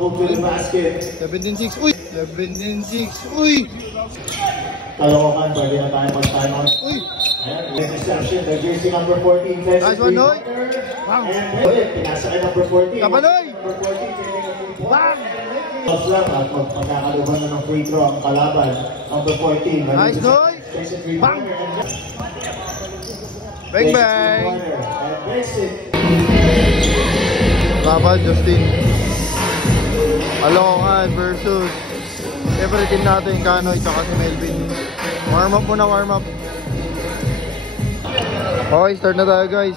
move to the basket. 17-6. Uy! 17-6. Uy! Caloocan, pwede na tayo mag-time out. Uy! Ayan, interception by jersey number 14. Nice one, Noy! Bang! And ulit, pinasa kay number 14. Kapanoy! Number 14, Bang! Tapos lang at magpagkakaluban na ng free throw ang kalaban. Number 14. Nice, Noy! Bang! Bang, bang! And makes it. Baba, Justin. Caloocan versus favorite team natin, Kanoy, tsaka si Melvin. Warm up muna, warm up. Okay, start na tayo, guys.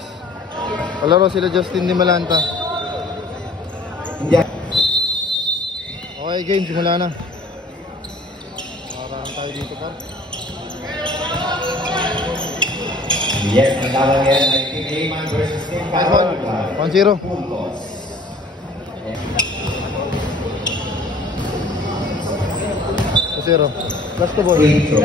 Palaro sila Justin Di Malanta. Okay, game, simula na. Makaraan tayo dito pa. Yes, ang tawag yan ay Team Ayman versus Team Caloocan. 1-0. Zero. Last to ball. Free throw.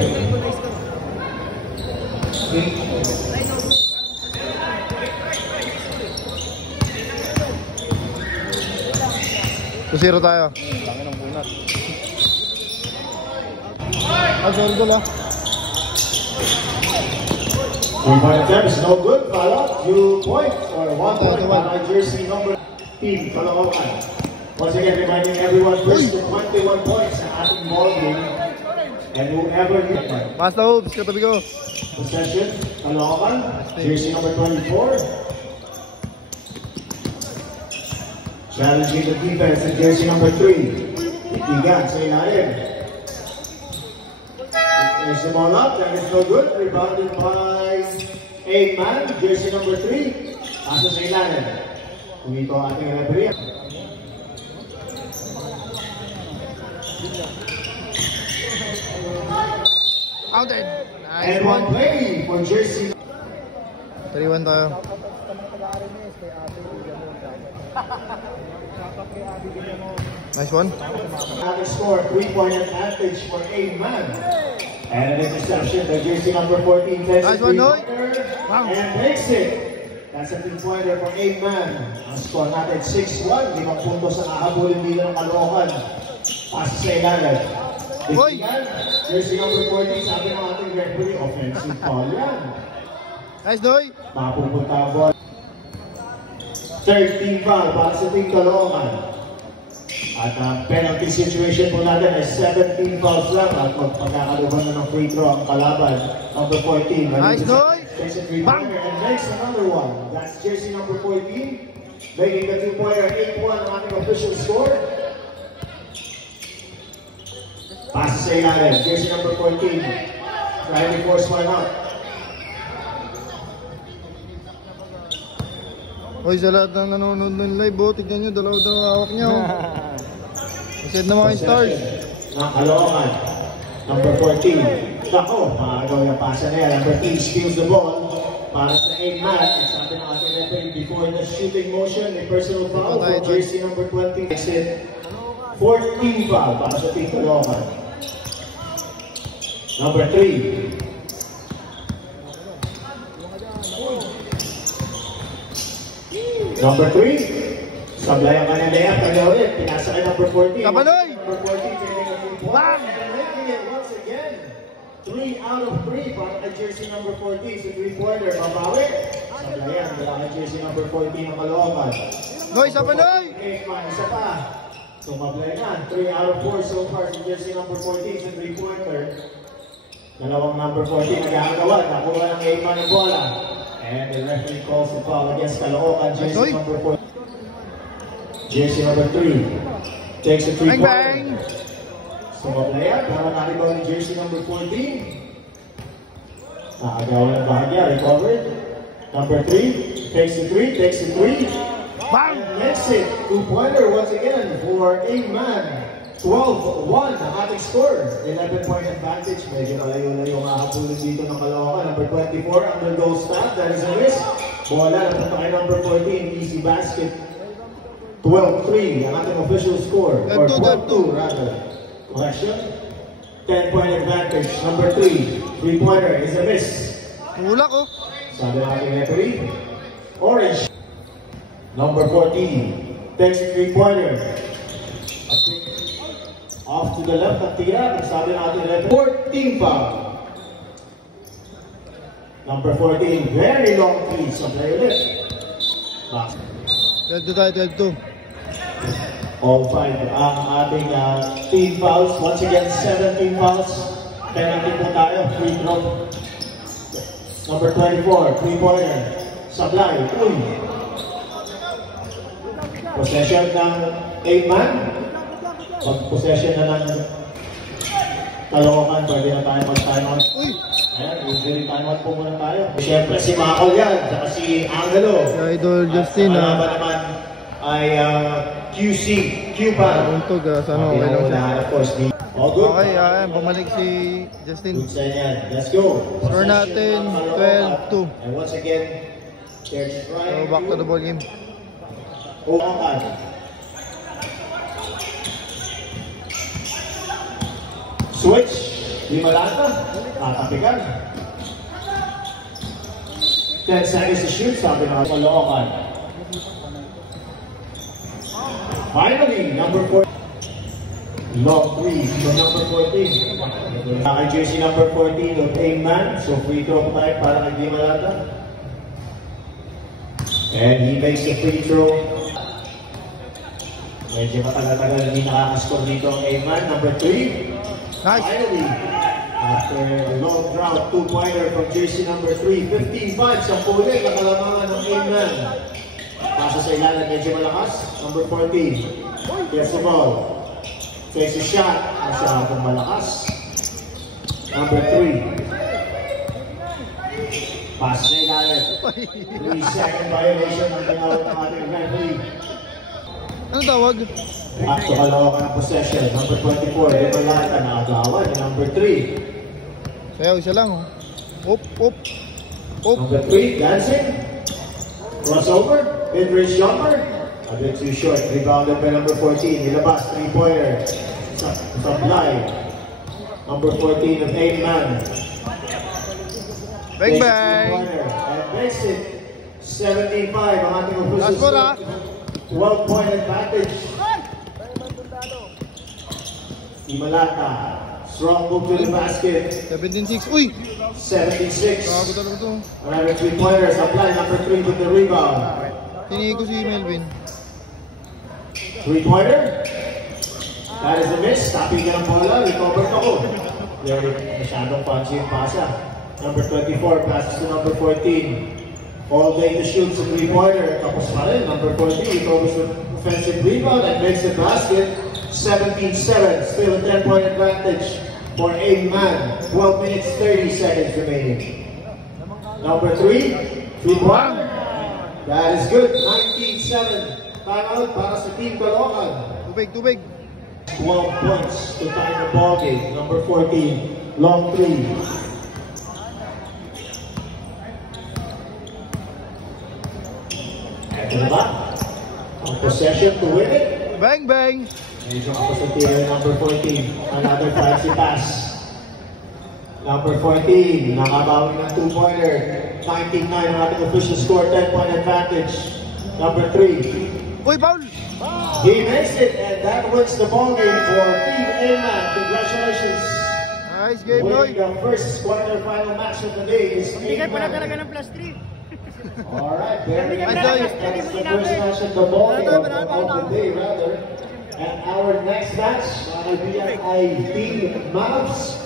Zero tayo. Tangin ng bunat. Zero goal ah. Three-point attempt is no good. Follow 2 points or 1 point by jersey number team Caloocan. Once again, reminding everyone first to 21 points sa ating ball game. And whoever you Pass the hoops, katabi ko. possession, Caloocan, jersey number 24. Challenging the defense in jersey number 3. Itigan sa ilalim. There's the ball up, that is no good. Rebounded by Ayman, jersey number 3. Paso sa ilalim. Kumito ang ating referee. Counted. And one play for jersey. 3-1 tayo. Nice one. Another score, 3-point advantage for Ayman. And an interception by jersey number 14. Nice one, Noy. And makes it. That's a 3-pointer for Ayman. Ang score natin 6-1. 5 puntos ang ahabulin dito ng Caloocan. Pass sa ilalim. Hoy! Jersey number 14, sabi ng ating referee, offensive foul yan. Nice, Noy. Mapupunta ang ball. Third team foul para sa team Caloocan. At ang penalty situation po natin ay 17 fouls lang at magpagkakaluban na ng free throw ang kalaban. Number 14. Nice, Noy. Takes a 3-pointer and makes another one. That's jersey number 14. Making the 2-pointer 8-1 ang ating official score. Pass sa ilalim. Jersey number 14. Trying to force one out. Hoy, sa lahat ng nanonood ng live, tignan nyo, dalaw-dalaw hawak nyo. Iset na mga stars. Ng Caloocan. Number 14. Ako, makagaw yung pasa na yan. Number 8 steals the ball. Para sa Ayman. Sabi ng ating referee before the shooting motion, a personal foul for jersey number 20. Exit 14 foul para sa team Caloocan. Number 3. Number 3, sablay ang kanya layup, kanya ulit, pinasa kay number 14. Kapanoy! Number 14, getting a 3 point. Bang! And making it once again. 3 out of 3 para kay jersey number 14 sa 3-pointer. Mabawi. Sablayan, wala kay jersey number 14 ng Caloocan. Noy, sa Panoy! Isa pa. Sumablay na. 3 out of 4 so far sa jersey number 14 sa 3-pointer. Dalawang number 14 nag-aagawan. Nakuha ng Ayman ng bola. And the referee calls the foul against Caloocan, jersey number 4. Jersey number 3 takes a 3-pointer. Bang, bang! Sumablaya, para nakagawa ng jersey number 14. Nakagawa ng bahagya, recovered. Number 3 takes the 3, takes the 3. Bang! And makes it 2-pointer once again for Ayman. 12-1 ang ating score. 11-point advantage. Medyo malayo-layo ang hahabulin dito ng Caloocan. Number 24, under goal stop. That is a miss. Bola, napunta kay number 14. Easy basket. 12-3 ang ating official score. Or 12-2 rather. Correction. 10-point advantage. Number 3, 3-pointer is a miss. Tulak oh. Sabi ng ating referee. Orange. Number 14 takes a 3-pointer. to the left at tira. Sabi natin referee. 14 foul. Number 14, very long three. So play ulit. Back. 12-2 tayo, 12-2. All five ang ating team fouls. Once again, 17 fouls. Penalty po tayo. Free throw. Number 24, three-pointer. Sablay. Uy. Possession ng 8-man. Pag-possession na ng Caloocan, pwede na tayo mag-timeout. Uy! Ayan, usually timeout po muna tayo. Siyempre si Macau yan, saka si Angelo. Si Idol Justin, Ang kalaban naman ay QC, Cuban. Buntog, sana okay lang siya. Of course, all good. Okay, ayan, bumalik si Justin. Good sign yan. Let's go. Score natin, 12-2. And once again, they're So, trying back to the ball game. Caloocan. Switch. Limalata. Tatapigan. 10 seconds to shoot. Sabi na Caloocan. Finally, number 4. Long 3 from number 14. Naka-jersey number 14 of A-Man. So free throw pa tayo para kay Limalata. And he makes the free throw. Medyo matagal-tagal hindi nakakascore dito ang A-Man. Number 3. Nice! Finally, after a long drought, 2-pointer from jersey number 3. 15-5 sa puling na kalamangan ng A-Man. Pasa sa ilalim, medyo malakas. Number 14. Gets the ball. Takes a shot. Masyadong malakas. Number 3. Pass sa ilalim. 3-second violation ang tinawag ng ating referee. Ano tawag? Back to Caloocan ang possession. Number 24, Limalata nakagawan. Number 3. Sayaw, isa lang, oh. Oop, oop. Oop. Number 3, dancing. Crossover. Mid-range jumper. A bit too short. Rebounded by number 14. Nilabas, 3-pointer. Supply. Number 14 of 8-man. Bang, bang! And makes it 17-5 ang ating official Last ball, ah. 12-point advantage. Limalata. Strong move to the basket. 17-6. Uy! 76. Gago talaga to. Another 3-pointer. Supply number 3 with the rebound. Tinihin ko si Melvin. 3-pointer. That is a miss. Tapping ka ng bola. Recovered ako. Very masyadong punchy yung pasa. Number 24 passes to number 14. All day to shoot sa 3-pointer. Tapos pa rin. Number 14 recovers the offensive rebound and makes the basket. 17-7. Still a 10-point advantage for A-Man. 12 minutes, 30 seconds remaining. Number 3. 3-pointer. That is good. 19-7. Timeout para sa Team Caloocan. Tubig, tubig. 12 points to tie the ball game. Number 14. Long 3. Ito na ba? Ang possession to win it. Bang, bang! Medyo kapasitira number 14. Another fancy pass. Number 14. Nakabawi ng 2-pointer. 19-9 ang ating official score. 10-point advantage. Number 3. Uy, Paul! He makes it and that wins the ball game for Team A-Man. Congratulations. Nice game, boy! Winning the first quarterfinal match of the day is Bigay pala A-Man. talaga ng plus 3. Alright, very Bigay good. pala Nice. ng plus 3. That's the Hindi first namin. match of the ball game of the day, rather. And our next match will be ay Team Mavs